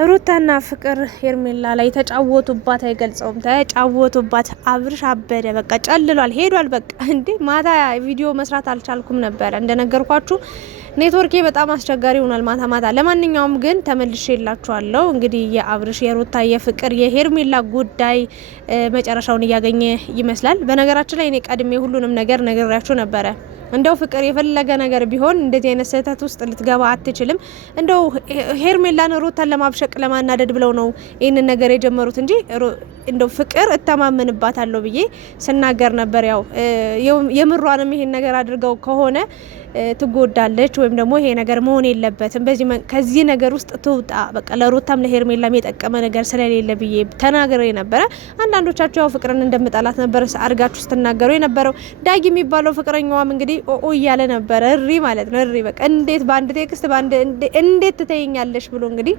ሩታና ፍቅር ሄርሜላ ላይ ተጫወቱባት፣ አይገልጸውም። ተጫወቱባት። አብርሽ አበደ፣ በቃ ጨልሏል፣ ሄዷል። በቃ እንዴ ማታ ቪዲዮ መስራት አልቻልኩም ነበረ እንደነገርኳችሁ። ኔትወርኬ በጣም አስቸጋሪ ሆኗል ማታ ማታ። ለማንኛውም ግን ተመልሼ የላችኋለሁ። እንግዲህ የአብርሽ የሩታ የፍቅር የሄርሜላ ጉዳይ መጨረሻውን እያገኘ ይመስላል። በነገራችን ላይ እኔ ቀድሜ ሁሉንም ነገር ነግሬያችሁ ነበረ። እንደው ፍቅር የፈለገ ነገር ቢሆን እንደዚህ አይነት ስህተት ውስጥ ልትገባ አትችልም። እንደው ሄርሜላን ሩታን ለማብሸቅ ለማናደድ ብለው ነው ይህንን ነገር የጀመሩት እንጂ እንደው ፍቅር እተማመንባታለሁ ብዬ ስናገር ነበር። ያው የምሯንም ይሄን ነገር አድርገው ከሆነ ትጎዳለች ወይም ደግሞ ይሄ ነገር መሆን የለበትም፣ ከዚህ ነገር ውስጥ ትውጣ፣ በቃ ለሩታም ለሄርሜላም የጠቀመ ነገር ስለሌለ ብዬ ተናግሬ ነበረ። አንዳንዶቻችሁ ያው ፍቅርን እንደምጠላት ነበር አድርጋችሁ ስትናገሩ የነበረው። ዳጊ የሚባለው ፍቅረኛዋም እንግዲህ ኦኦ እያለ ነበረ፣ እሪ ማለት ነው፣ እሪ በቃ እንዴት በአንድ ቴክስት እንዴት ትተይኛለሽ ብሎ እንግዲህ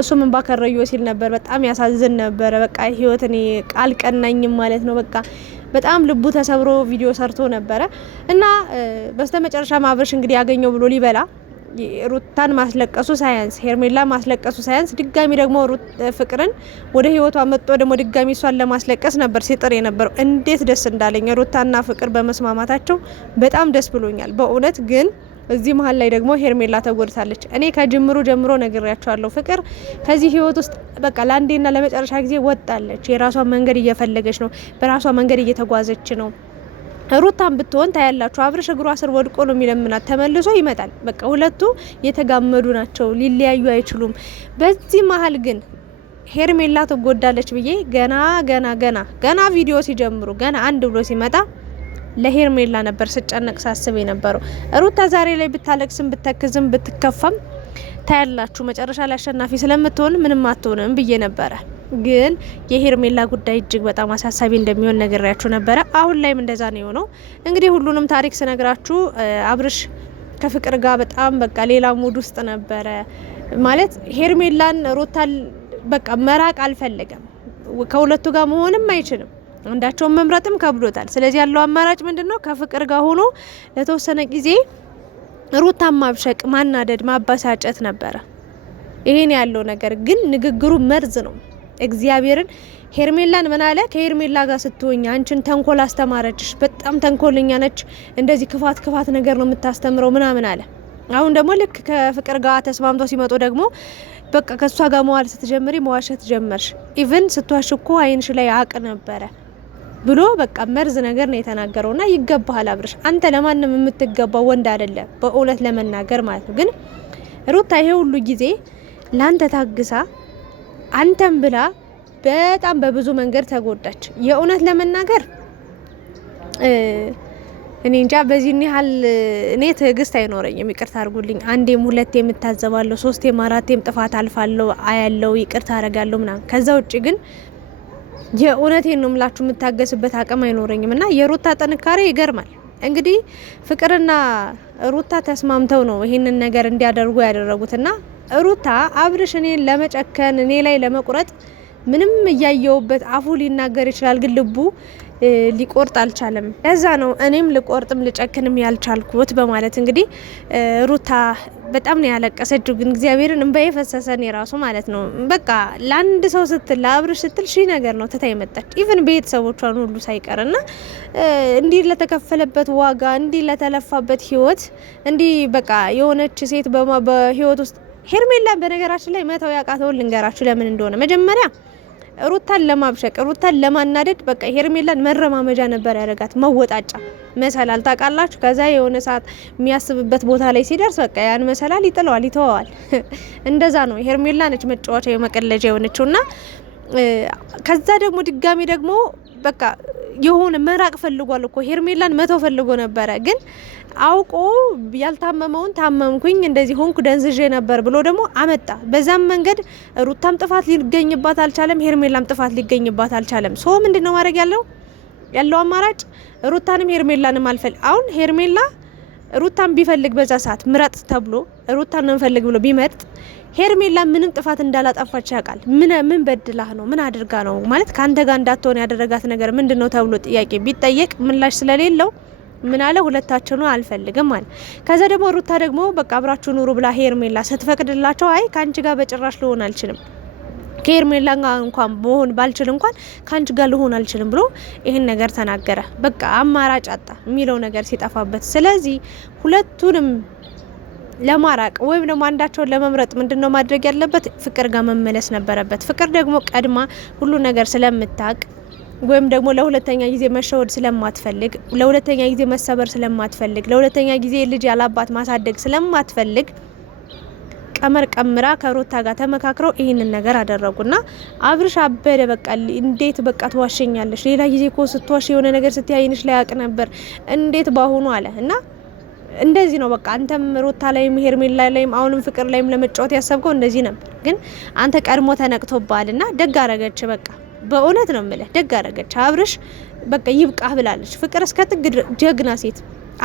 እሱም እንባ ከረዮ ሲል ነበር። በጣም ያሳዝን ነበረ። በቃ ህይወትን ቃል ቀናኝም ማለት ነው። በቃ በጣም ልቡ ተሰብሮ ቪዲዮ ሰርቶ ነበረ እና በስተመጨረሻ አብርሽ እንግዲህ ያገኘው ብሎ ሊበላ ሩታን ማስለቀሱ ሳያንስ ሄርሜላ ማስለቀሱ ሳያንስ ድጋሚ ደግሞ ፍቅርን ወደ ህይወቷ መጥቶ ደግሞ ድጋሚ እሷን ለማስለቀስ ነበር ሲጥር የነበረው። እንዴት ደስ እንዳለኝ ሩታና ፍቅር በመስማማታቸው በጣም ደስ ብሎኛል በእውነት። ግን እዚህ መሀል ላይ ደግሞ ሄርሜላ ተጎድታለች። እኔ ከጅምሩ ጀምሮ ነግሬያቸዋለሁ። ፍቅር ከዚህ ህይወት ውስጥ በቃ ለአንዴና ለመጨረሻ ጊዜ ወጣለች። የራሷን መንገድ እየፈለገች ነው፣ በራሷ መንገድ እየተጓዘች ነው። ሩታን ብትሆን ታያላችሁ፣ አብርሽ እግሯ ስር ወድቆ ነው የሚለምናት፣ ተመልሶ ይመጣል። በቃ ሁለቱ የተጋመዱ ናቸው፣ ሊለያዩ አይችሉም። በዚህ መሀል ግን ሄርሜላ ትጎዳለች ብዬ ገና ቪዲዮ ሲጀምሩ ገና አንድ ብሎ ሲመጣ ለሄርሜላ ነበር ስጨነቅ ሳስብ የነበረው። ሩታ ዛሬ ላይ ብታለቅስም ብትከዝም ብትከፋም ታያላችሁ መጨረሻ ላይ አሸናፊ ስለምትሆን ምንም አትሆንም ብዬ ነበረ። ግን የሄርሜላ ጉዳይ እጅግ በጣም አሳሳቢ እንደሚሆን ነግሬያችሁ ነበረ። አሁን ላይም እንደዛ ነው የሆነው። እንግዲህ ሁሉንም ታሪክ ስነግራችሁ አብርሽ ከፍቅር ጋር በጣም በቃ ሌላ ሙድ ውስጥ ነበረ ማለት ሄርሜላን ሩታን በቃ መራቅ አልፈለገም። ከሁለቱ ጋር መሆንም አይችልም። አንዳቸውን መምረጥም ከብዶታል። ስለዚህ ያለው አማራጭ ምንድነው? ከፍቅር ጋር ሆኖ ለተወሰነ ጊዜ ሩታን ማብሸቅ፣ ማናደድ፣ ማበሳጨት ነበረ። ይሄን ያለው ነገር ግን ንግግሩ መርዝ ነው። እግዚአብሔርን ሄርሜላን ምን አለ? ከሄርሜላ ጋር ስትሆኝ አንቺን ተንኮል አስተማረችሽ፣ በጣም ተንኮልኛ ነች፣ እንደዚህ ክፋት ነገር ነው የምታስተምረው ምናምን አለ። አሁን ደግሞ ልክ ከፍቅር ጋር ተስማምተው ሲመጡ ደግሞ በቃ ከሷ ጋር መዋል ስትጀምሪ መዋሸት ጀመርሽ፣ ኢቭን ስትዋሽ እኮ አይንሽ ላይ አቅ ነበረ ብሎ በቃ መርዝ ነገር ነው የተናገረውና ይገባሃል አብርሽ፣ አንተ ለማንም የምትገባው ወንድ አይደለም በእውነት ለመናገር ማለት ነው። ግን ሩታ ይሄ ሁሉ ጊዜ ላንተ ታግሳ አንተም ብላ በጣም በብዙ መንገድ ተጎዳች። የእውነት ለመናገር እኔ እንጃ በዚህ ያህል እኔ ትዕግስት አይኖረኝም። ይቅርታ አድርጉልኝ። አንዴም ሁለቴም እታዘባለሁ፣ ሶስቴም አራቴም ጥፋት አልፋለሁ፣ አያለው፣ ይቅርታ አረጋለሁ ምናምን። ከዛ ውጭ ግን የእውነቴን ነው የምላችሁ የምታገስበት አቅም አይኖረኝም። እና የሩታ ጥንካሬ ይገርማል። እንግዲህ ፍቅርና ሩታ ተስማምተው ነው ይሄንን ነገር እንዲያደርጉ ያደረጉትና ሩታ አብርሽ እኔን ለመጨከን እኔ ላይ ለመቁረጥ ምንም እያየውበት አፉ ሊናገር ይችላል፣ ግን ልቡ ሊቆርጥ አልቻለም። ለዛ ነው እኔም ልቆርጥም ልጨክንም ያልቻልኩት በማለት እንግዲህ ሩታ በጣም ነው ያለቀሰችው። ግን እግዚአብሔርን እንባዬ ፈሰሰን የራሱ ማለት ነው። በቃ ለአንድ ሰው ስትል ለአብርሽ ስትል ሺ ነገር ነው ትታ የመጣች ኢቭን ቤተሰቦቿን ሁሉ ሳይቀርና እንዲህ ለተከፈለበት ዋጋ እንዲህ ለተለፋበት ህይወት እንዲህ በቃ የሆነች ሴት በህይወት ውስጥ ሄርሜላን በነገራችን ላይ መተው ያቃተውን ልንገራችሁ ለምን እንደሆነ። መጀመሪያ ሩታን ለማብሸቅ ሩታን ለማናደድ በቃ ሄርሜላን መረማመጃ ነበር ያደረጋት፣ መወጣጫ መሰላል ታውቃላችሁ። ከዛ የሆነ ሰዓት የሚያስብበት ቦታ ላይ ሲደርስ በቃ ያን መሰላል ይጥለዋል፣ ይተዋዋል። እንደዛ ነው ሄርሜላ ነች መጫወቻ የመቀለጃ የሆነችውና ከዛ ደግሞ ድጋሚ ደግሞ በቃ የሆነ መራቅ ፈልጓል እኮ ሄርሜላን መተው ፈልጎ ነበረ። ግን አውቆ ያልታመመውን ታመምኩኝ እንደዚህ ሆንኩ ደንዝዤ ነበር ብሎ ደግሞ አመጣ። በዛም መንገድ ሩታም ጥፋት ሊገኝባት አልቻለም፣ ሄርሜላም ጥፋት ሊገኝባት አልቻለም። ሶ ምንድነው ማድረግ ያለው አማራጭ? ሩታንም ሄርሜላንም አሁን ሄርሜላ ሩታን ቢፈልግ በዛ ሰዓት ምረጥ ተብሎ ሩታን ነው ፈልግ ብሎ ቢመርጥ ሄርሜላ ምንም ጥፋት እንዳላጠፋች ያውቃል። ምን በድላህ ነው? ምን አድርጋ ነው ማለት ካንተ ጋር እንዳትሆን ያደረጋት ነገር ምንድነው ተብሎ ጥያቄ ቢጠየቅ ምላሽ ስለሌለው ምን አለ? ሁለታቸው አልፈልግም ማለት። ከዛ ደግሞ ሩታ ደግሞ በቃ አብራችሁ ኑሩ ብላ ሄርሜላ ስትፈቅድላቸው አይ ካንቺ ጋር በጭራሽ ልሆን አልችልም ከሄርሜላ ጋር እንኳን መሆን ባልችል እንኳን ካንቺ ጋር ልሆን አልችልም ብሎ ይሄን ነገር ተናገረ። በቃ አማራጭ አጣ የሚለው ነገር ሲጠፋበት፣ ስለዚህ ሁለቱንም ለማራቅ ወይም ደግሞ አንዳቸውን ለመምረጥ ምንድነው ማድረግ ያለበት? ፍቅር ጋር መመለስ ነበረበት። ፍቅር ደግሞ ቀድማ ሁሉ ነገር ስለምታቅ ወይም ደግሞ ለሁለተኛ ጊዜ መሸወድ ስለማትፈልግ፣ ለሁለተኛ ጊዜ መሰበር ስለማትፈልግ፣ ለሁለተኛ ጊዜ ልጅ ያላባት ማሳደግ ስለማትፈልግ ቀመር ቀምራ ከሩታ ጋር ተመካክረው ይህንን ነገር አደረጉና አብርሽ አበደ። በቃ እንዴት በቃ ትዋሸኛለሽ? ሌላ ጊዜ እኮ ስትዋሽ የሆነ ነገር ስትያይንሽ ላይ ያቅ ነበር፣ እንዴት ባሁኑ አለ እና እንደዚህ ነው በቃ አንተም ሩታ ላይም ሄርሜላ ላይም አሁንም ፍቅር ላይም ለመጫወት ያሰብከው እንደዚህ ነበር። ግን አንተ ቀድሞ ተነቅቶባልና ደግ አረገች። በቃ በእውነት ነው የምልህ ደግ አረገች። አብርሽ በቃ ይብቃህ ብላለች። ፍቅር እስከ ጥግ ጀግና ሴት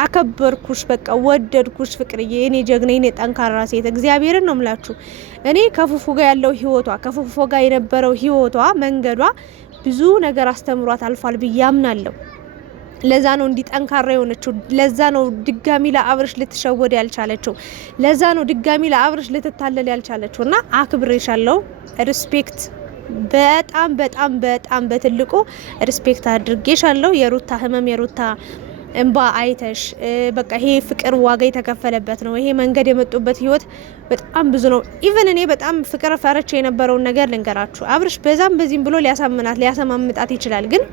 አከበርኩሽ፣ በቃ ወደድኩሽ ፍቅርዬ፣ እኔ ጀግና፣ እኔ ጠንካራ ሴት። እግዚአብሔርን ነው ምላችሁ። እኔ ከፉፉ ጋር ያለው ህይወቷ፣ ከፉፉ ጋር የነበረው ህይወቷ፣ መንገዷ ብዙ ነገር አስተምሯት አልፏል ብዬ አምናለሁ። ለዛ ነው እንዲጠንካራ የሆነችው። ለዛ ነው ድጋሚ ለአብርሽ ልትሸወድ ያልቻለችው። ለዛ ነው ድጋሚ ለአብርሽ ልትታለል ያልቻለችው። እና አክብሬሻለሁ፣ ሪስፔክት በጣም በጣም በጣም በትልቁ ሪስፔክት አድርጌሻለሁ። የሩታ ህመም የሩታ እንባ አይተሽ በቃ ይሄ ፍቅር ዋጋ የተከፈለበት ነው። ይሄ መንገድ የመጡበት ህይወት በጣም ብዙ ነው። ኢቭን እኔ በጣም ፍቅር ፈረች የነበረውን ነገር ልንገራችሁ። አብርሽ በዛም በዚህም ብሎ ሊያሰማምጣት ይችላል። ግን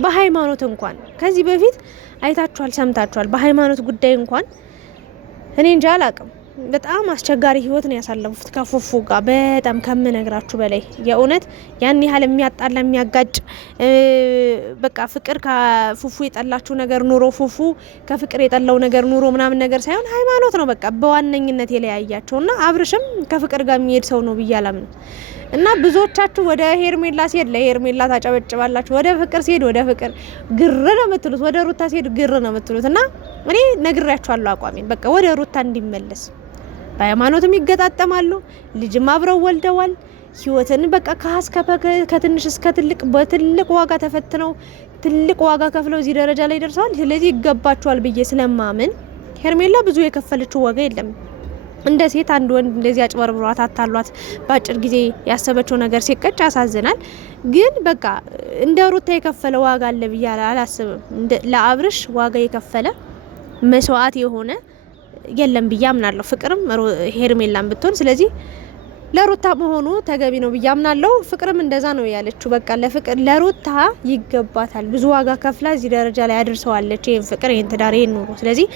በሃይማኖት እንኳን ከዚህ በፊት አይታችኋል፣ ሰምታችኋል። በሃይማኖት ጉዳይ እንኳን እኔ እንጃ አላቅም። በጣም አስቸጋሪ ህይወት ነው ያሳለፉት ከፉፉ ጋር በጣም ከምነግራችሁ በላይ የእውነት ያን ያህል የሚያጣላ የሚያጋጭ በቃ ፍቅር ከፉፉ የጠላችሁ ነገር ኑሮ ፉፉ ከፍቅር የጠላው ነገር ኑሮ ምናምን ነገር ሳይሆን ሃይማኖት ነው በቃ በዋነኝነት የለያያቸውና አብርሽም ከፍቅር ጋር የሚሄድ ሰው ነው ብዬ አላምንም። እና ብዙዎቻችሁ ወደ ሄርሜላ ሲሄድ ለሄርሜላ ታጨበጭባላችሁ፣ ወደ ፍቅር ሲሄድ ወደ ፍቅር ግር ነው የምትሉት፣ ወደ ሩታ ሲሄድ ግር ነው የምትሉት። እና እኔ ነግራችኋለሁ አቋሜን በቃ ወደ ሩታ እንዲመለስ። በሃይማኖትም ይገጣጠማሉ፣ ልጅም አብረው ወልደዋል። ህይወትን በቃ ከትንሽ እስከ ትልቅ በትልቅ ዋጋ ተፈትነው ትልቅ ዋጋ ከፍለው እዚህ ደረጃ ላይ ደርሰዋል። ስለዚህ ይገባቸዋል ብዬ ስለማምን ሄርሜላ ብዙ የከፈለችው ዋጋ የለም። እንደ ሴት አንድ ወንድ እንደዚህ አጭበርብሯት አታሏት በአጭር ጊዜ ያሰበችው ነገር ሲቀጭ ያሳዝናል። ግን በቃ እንደ ሩታ የከፈለ ዋጋ አለ ብዬ አላስብም። ለአብርሽ ዋጋ የከፈለ መስዋዕት የሆነ የለም ብዬ አምናለሁ። ፍቅርም ሄርሜላም ብትሆን ስለዚህ ለሩታ መሆኑ ተገቢ ነው ብዬ አምናለሁ። ፍቅርም እንደዛ ነው ያለችው። በቃ ለፍቅር ለሩታ ይገባታል። ብዙ ዋጋ ከፍላ እዚህ ደረጃ ላይ አድርሰዋለች። ይሄን ፍቅር ይሄን ትዳር ይሄን ኑሮ። ስለዚህ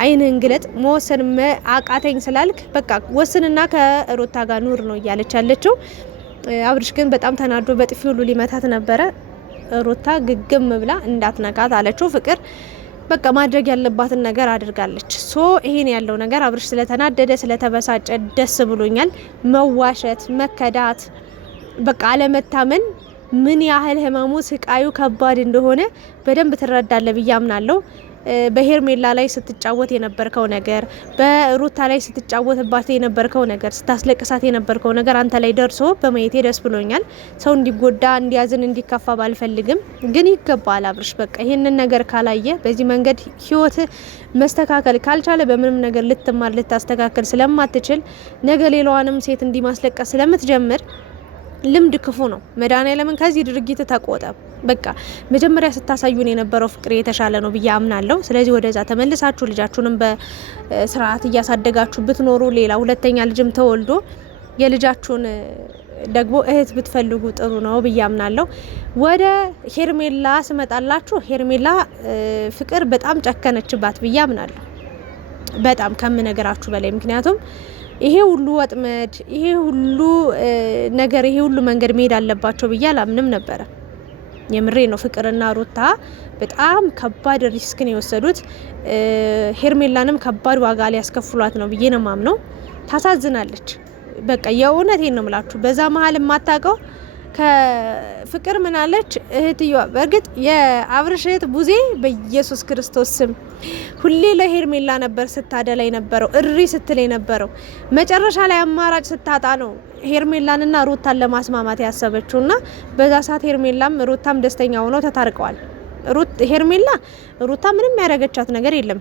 አይንህን ግለጥ። መወሰን አቃተኝ ስላልክ በቃ ወስንና ከሩታ ጋር ኑር ነው እያለች ያለችው። አብርሽ ግን በጣም ተናዶ በጥፊ ሁሉ ሊመታት ነበረ። ሩታ ግግም ብላ እንዳትነካት አለችው። ፍቅር በቃ ማድረግ ያለባትን ነገር አድርጋለች። ሶ ይሄን ያለው ነገር አብርሽ ስለተናደደ ስለተበሳጨ ደስ ብሎኛል። መዋሸት፣ መከዳት፣ በቃ አለመታመን ምን ያህል ህመሙ ስቃዩ ከባድ እንደሆነ በደንብ ትረዳለ ብዬ አምናለሁ። በሄርሜላ ላይ ስትጫወት የነበርከው ነገር፣ በሩታ ላይ ስትጫወትባት የነበርከው ነገር፣ ስታስለቅሳት የነበርከው ነገር አንተ ላይ ደርሶ በማየቴ ደስ ብሎኛል። ሰው እንዲጎዳ እንዲያዝን እንዲከፋ ባልፈልግም ግን ይገባል አብርሽ። በቃ ይሄንን ነገር ካላየ በዚህ መንገድ ህይወት መስተካከል ካልቻለ በምንም ነገር ልትማር ልታስተካከል ስለማትችል ነገ ሌላዋንም ሴት እንዲማስለቀስ ስለምትጀምር ልምድ ክፉ ነው። መድኃኒዓለምን ከዚህ ድርጊት ተቆጠብ። በቃ መጀመሪያ ስታሳዩን የነበረው ፍቅር የተሻለ ነው ብዬ አምናለሁ። ስለዚህ ወደዛ ተመልሳችሁ ልጃችሁንም በስርዓት እያሳደጋችሁ ብትኖሩ ሌላ ሁለተኛ ልጅም ተወልዶ የልጃችሁን ደግሞ እህት ብትፈልጉ ጥሩ ነው ብዬ አምናለሁ። ወደ ሄርሜላ ስመጣላችሁ ሄርሜላ ፍቅር በጣም ጨከነችባት ብዬ አምናለሁ። በጣም ከምነገራችሁ በላይ ምክንያቱም ይሄ ሁሉ ወጥመድ ይሄ ሁሉ ነገር ይሄ ሁሉ መንገድ መሄድ አለባቸው ብዬ አላምንም ነበረ። የምሬ ነው። ፍቅርና ሩታ በጣም ከባድ ሪስክ ነው የወሰዱት። ሄርሜላንም ከባድ ዋጋ ሊያስከፍሏት ነው ብዬ ነው ማምነው። ታሳዝናለች። በቃ የእውነቴን ነው የምላችሁ። በዛ መሀል የማታውቀው ከፍቅር ምናለች እህትየዋ። በእርግጥ የአብርሽ እህት ቡዜ በኢየሱስ ክርስቶስ ስም ሁሌ ለሄርሜላ ነበር ስታደላ የነበረው፣ እሪ ስትል የነበረው። መጨረሻ ላይ አማራጭ ስታጣ ነው ሄርሜላንና ሩታን ለማስማማት ያሰበችውና በዛ ሰዓት ሄርሜላም ሩታም ደስተኛ ሆነው ተታርቀዋል። ሄርሜላ ሩታ ምንም ያደረገቻት ነገር የለም፣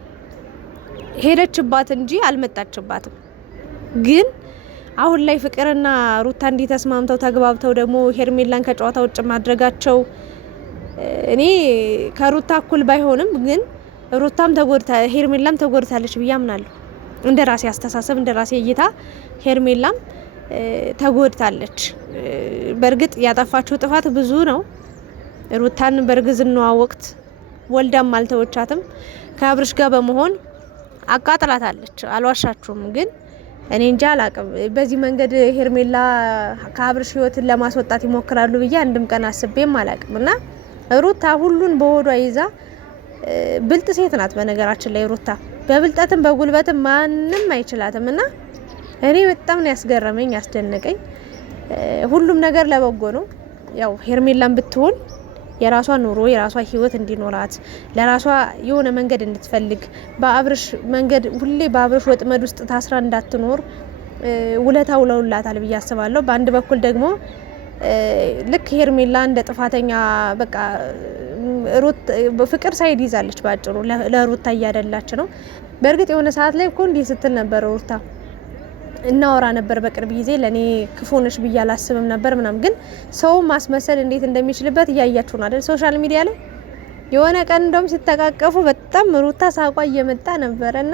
ሄደችባት እንጂ አልመጣችባትም። ግን አሁን ላይ ፍቅርና ሩታ እንዲተስማምተው ተግባብተው ደግሞ ሄርሜላን ከጨዋታ ውጭ ማድረጋቸው እኔ ከሩታ እኩል ባይሆንም ግን ሩታም ሄርሜላም ተጎድታለች ብዬ አምናለሁ። እንደ ራሴ አስተሳሰብ እንደ ራሴ እይታ ሄርሜላም ተጎድታለች። በእርግጥ ያጠፋችው ጥፋት ብዙ ነው። ሩታን በእርግዝናዋ ወቅት ወልዳም አልተወቻትም። ከአብርሽ ጋር በመሆን አቃጥላታለች፣ አልዋሻችሁም። ግን እኔ እንጃ አላቅም። በዚህ መንገድ ሄርሜላ ከአብርሽ ህይወትን ለማስወጣት ይሞክራሉ ብዬ አንድም ቀን አስቤም አላቅም። እና ሩታ ሁሉን በሆዷ ይዛ ብልጥ ሴት ናት። በነገራችን ላይ ሩታ በብልጠትም በጉልበትም ማንም አይችላትም። እና እኔ በጣም ነው ያስገረመኝ ያስደነቀኝ። ሁሉም ነገር ለበጎ ነው። ያው ሄርሜላን ብትሆን የራሷ ኑሮ የራሷ ህይወት እንዲኖራት ለራሷ የሆነ መንገድ እንድትፈልግ በአብርሽ መንገድ ሁሌ በአብርሽ ወጥመድ ውስጥ ታስራ እንዳትኖር ውለታ ውለውላታል ብዬ አስባለሁ። በአንድ በኩል ደግሞ ልክ ሄርሜላ እንደ ጥፋተኛ በቃ ፍቅር ሳይድ ይዛለች። ባጭሩ ለሩታ እያደላች ነው። በእርግጥ የሆነ ሰዓት ላይ እኮ እንዲህ ስትል ነበር ሩታ እናወራ ነበር በቅርብ ጊዜ ለኔ ክፉ ነሽ ብዬ አላስብም ነበር ምናምን። ግን ሰው ማስመሰል እንዴት እንደሚችልበት እያያችሁ ነው አይደል? ሶሻል ሚዲያ ላይ የሆነ ቀን እንደውም ሲተቃቀፉ በጣም ሩታ ሳቋ እየመጣ ነበርና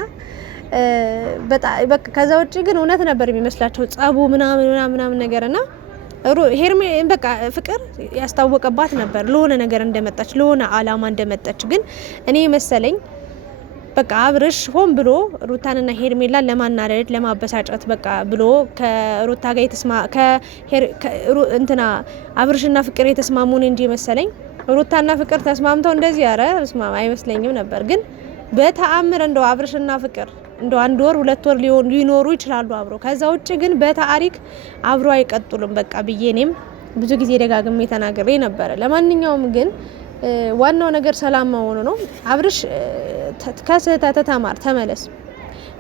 በቃ ከዛ ውጪ ግን እውነት ነበር የሚመስላቸው ጸቡ ምናምን ነገርና ሄርሜ በቃ ፍቅር ያስታወቀባት ነበር ለሆነ ነገር እንደመጣች ለሆነ አላማ እንደመጣች። ግን እኔ መሰለኝ በቃ አብርሽ ሆን ብሎ ሩታንና ሄርሜላን ለማናደድ ለማበሳጨት በቃ ብሎ ከሩታ ጋር እንትና አብርሽና ፍቅር የተስማሙን እንጂ መሰለኝ ሩታና ፍቅር ተስማምተው እንደዚህ ያረ አይመስለኝም ነበር። ግን በተአምር እንደው አብርሽና ፍቅር እንደው 1 ወር 2 ወር ሊኖሩ ይችላሉ አብሮ። ከዛ ውጭ ግን በታሪክ አብሮ አይቀጥሉም በቃ ብዬ እኔም ብዙ ጊዜ ደጋግሜ ተናግሬ ነበር። ለማንኛውም ግን ዋናው ነገር ሰላም መሆኑ ነው። አብርሽ ከስህተት ተማር፣ ተመለስ።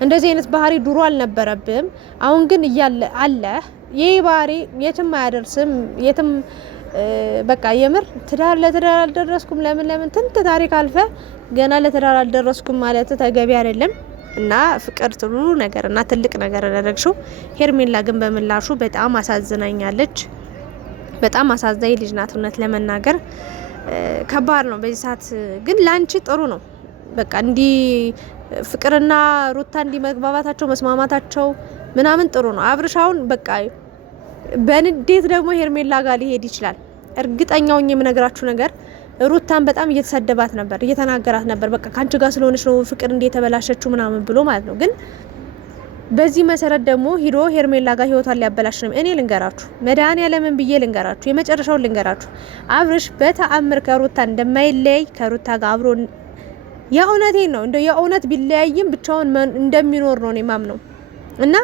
እንደዚህ አይነት ባህሪ ድሮ አልነበረብም። አሁን ግን እያለ አለ። ይሄ ባህሪ የትም አያደርስም። የትም በቃ የምር ለትዳር አልደረስኩም ለምን ትንት ታሪክ አልፈ ገና ለትዳር አልደረስኩም ማለት ተገቢ አይደለም። እና ፍቅር ጥሩ ነገር እና ትልቅ ነገር ያደረግሽው። ሄርሜላ ግን በምላሹ በጣም አሳዝናኛለች። በጣም አሳዛኝ ልጅ ናት እውነት ለመናገር ከባድ ነው በዚህ ሰዓት። ግን ላንቺ ጥሩ ነው በቃ እንዲ ፍቅርና ሩታ እንዲ መግባባታቸው መስማማታቸው ምናምን ጥሩ ነው። አብርሻውን በቃ በንዴት ደግሞ ሄርሜላ ጋር ሊሄድ ይችላል። እርግጠኛው የምነግራችሁ ነገር ሩታን በጣም እየተሰደባት ነበር፣ እየተናገራት ነበር። በቃ ካንቺ ጋር ስለሆነች ነው ፍቅር እንደ ተበላሸችው ምናምን ብሎ ማለት ነው። ግን በዚህ መሰረት ደግሞ ሂዶ ሄርሜላ ጋር ህይወቷን ሊያበላሽ ነው። እኔ ልንገራችሁ መድኃኒዓለምን ብዬ ልንገራችሁ፣ የመጨረሻውን ልንገራችሁ። አብርሽ በተአምር ከሩታ እንደማይለያይ ከሩታ ጋር አብሮ የእውነቴን ነው እንደው የእውነት ቢለያይም ብቻውን እንደሚኖር ነው እኔ ማምነው። እና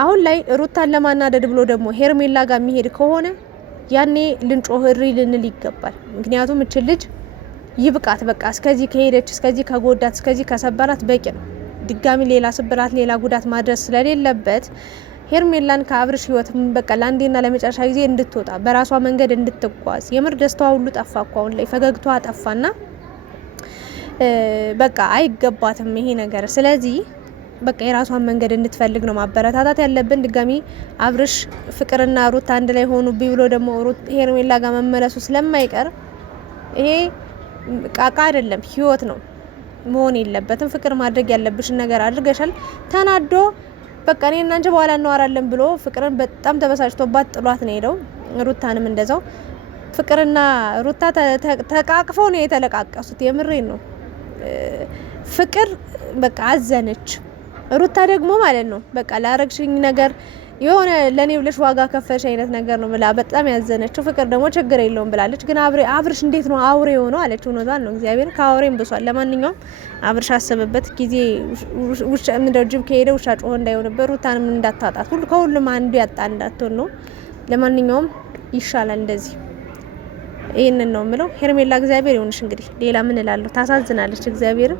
አሁን ላይ ሩታን ለማናደድ ብሎ ደግሞ ሄርሜላ ጋር የሚሄድ ከሆነ ያኔ ልንጮህ እሪ ልንል ይገባል። ምክንያቱም እቺ ልጅ ይብቃት በቃ እስከዚህ ከሄደች እስከዚህ ከጎዳት እስከዚህ ከሰበራት በቂ ነው። ድጋሚ ሌላ ስብራት ሌላ ጉዳት ማድረስ ስለሌለበት ሄርሜላን ከአብርሽ ህይወት በቃ ለአንዴና ለመጨረሻ ጊዜ እንድትወጣ በራሷ መንገድ እንድትጓዝ። የምር ደስታዋ ሁሉ ጠፋ እኮ አሁን ላይ ፈገግታዋ ጠፋና በቃ አይገባትም ይሄ ነገር። ስለዚህ በቃ የራሷን መንገድ እንድትፈልግ ነው ማበረታታት ያለብን። ድጋሚ አብርሽ ፍቅርና ሩታ አንድ ላይ ሆኑ ብሎ ደግሞ ሄርሜላ ጋር መመለሱ ስለማይቀር ይሄ ቃቃ አይደለም ህይወት ነው መሆን የለበትም። ፍቅር ማድረግ ያለብሽን ነገር አድርገሻል። ተናዶ በቃ እኔና አንቺ በኋላ እናወራለን ብሎ ፍቅርን በጣም ተበሳጭቶባት ጥሏት ነው ሄደው። ሩታንም እንደዛው ፍቅርና ሩታ ተቃቅፈው ነው የተለቃቀሱት። የምሬን ነው። ፍቅር በቃ አዘነች። ሩታ ደግሞ ማለት ነው በቃ ላረግሽኝ ነገር የሆነ ለኔ ብለሽ ዋጋ ከፈሽ አይነት ነገር ነው ብላ በጣም ያዘነችው። ፍቅር ደግሞ ችግር የለውም ብላለች። ግን አብርሽ እንዴት ነው አውሬ ሆኖ አለች። እውነቷን ነው እግዚአብሔር ከአውሬም ብሷል። ለማንኛውም አብርሽ አሰበበት ጊዜ ውሻ ምንድነው ጅብ ከሄደ ውሻ ጮኸ እንዳይሆንበት ሩታንም እንዳታጣት ሁሉ ከሁሉም አንዱ ያጣ እንዳትሆን ነው። ለማንኛውም ይሻላል እንደዚህ። ይሄንን ነው የምለው። ሄርሜላ እግዚአብሔር ይሁንሽ። እንግዲህ ሌላ ምን እላለሁ? ታሳዝናለች እግዚአብሔር